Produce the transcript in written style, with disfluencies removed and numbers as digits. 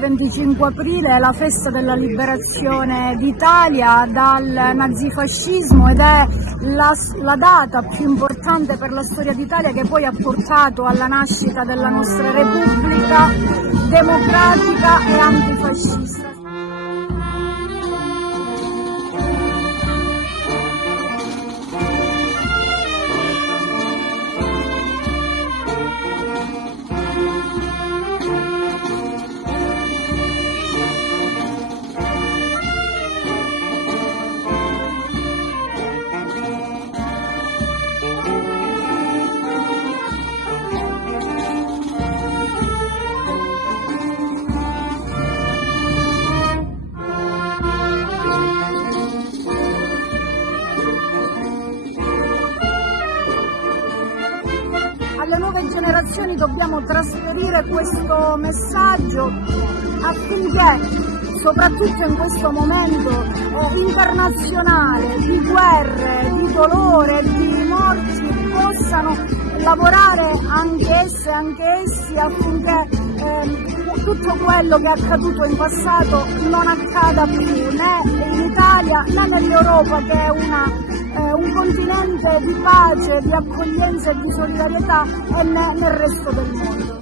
25 aprile è la festa della liberazione d'Italia dal nazifascismo ed è la data più importante per la storia d'Italia, che poi ha portato alla nascita della nostra Repubblica democratica e antifascista. Alle nuove generazioni dobbiamo trasferire questo messaggio affinché, soprattutto in questo momento internazionale di guerre, di dolore, di morti, possano lavorare anche essi affinché tutto quello che è accaduto in passato non accada più, né in Italia né nell'Europa, che è un continente di pace, di accoglienza e di solidarietà, e nel resto del mondo.